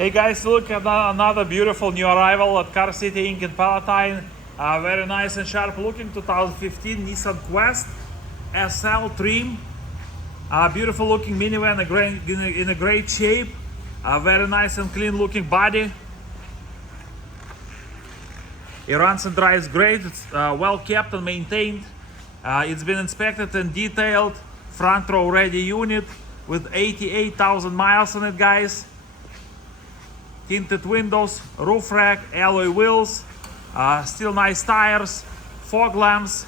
Hey guys, look at another beautiful new arrival at Car City Inc. in Palatine. Very nice and sharp looking 2015 Nissan Quest SL trim. Beautiful looking minivan in a great shape. Very nice and clean looking body. It runs and drives great. It's well kept and maintained. It's been inspected and detailed. Front row ready unit with 88,000 miles on it, guys. Tinted windows, roof rack, alloy wheels, still nice tires, fog lamps.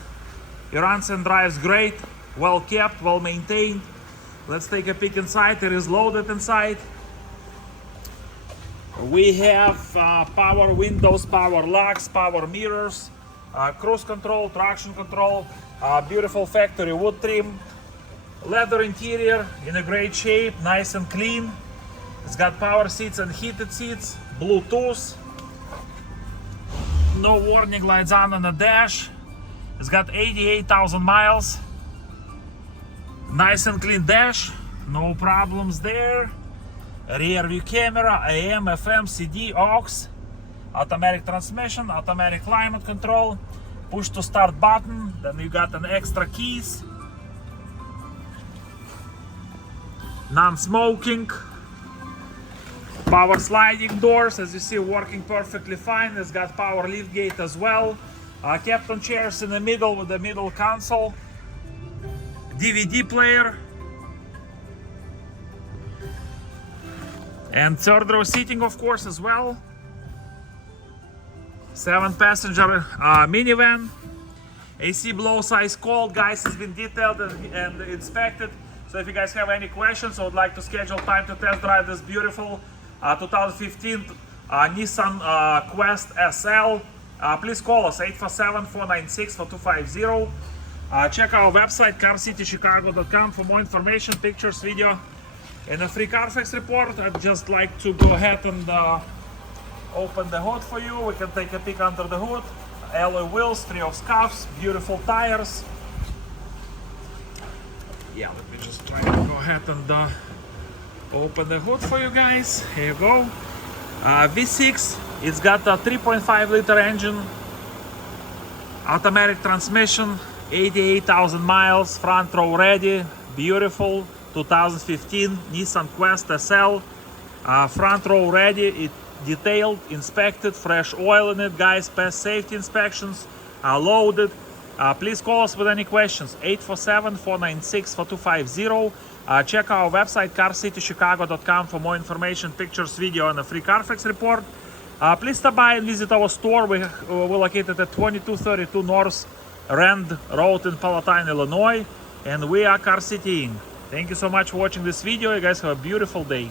It runs and drives great, well kept, well maintained. Let's take a peek inside. It is loaded inside. We have power windows, power locks, power mirrors, cruise control, traction control, beautiful factory wood trim, leather interior in a great shape, nice and clean. It's got power seats and heated seats, Bluetooth, no warning lights on the dash. It's got 88,000 miles, nice and clean dash, no problems there. Rear view camera, AM, FM, CD, aux, automatic transmission, automatic climate control, push to start button, then you got an extra keys, non-smoking. Power sliding doors, as you see, working perfectly fine. It's got power lift gate as well. Captain chairs in the middle with the middle console. DVD player. And third row seating, of course, as well. 7-passenger minivan. AC blow size cold, guys, has been detailed and inspected. So if you guys have any questions or would like to schedule time to test drive this beautiful 2015 Nissan Quest SL, please call us 847-496-4250. Check our website carcitychicago.com for more information, pictures, video, and a free Carfax report. I'd just like to go ahead and open the hood for you. We can take a peek under the hood. Alloy wheels, trio scuffs, beautiful tires. Yeah, let me just try to go ahead and open the hood for you guys. Here you go. V6. It's got a 3.5 liter engine, automatic transmission, 88,000 miles, front row ready, beautiful 2015 Nissan Quest SL. Front row ready, it detailed, inspected, fresh oil in it, guys, past safety inspections, loaded. Please call us with any questions, 847-496-4250. Check our website carcitychicago.com for more information, pictures, video, and a free Carfax report. Please stop by and visit our store. We're located at 2232 North Rand Road in Palatine, Illinois, and we are Car City Inc. Thank you so much for watching this video. You guys have a beautiful day.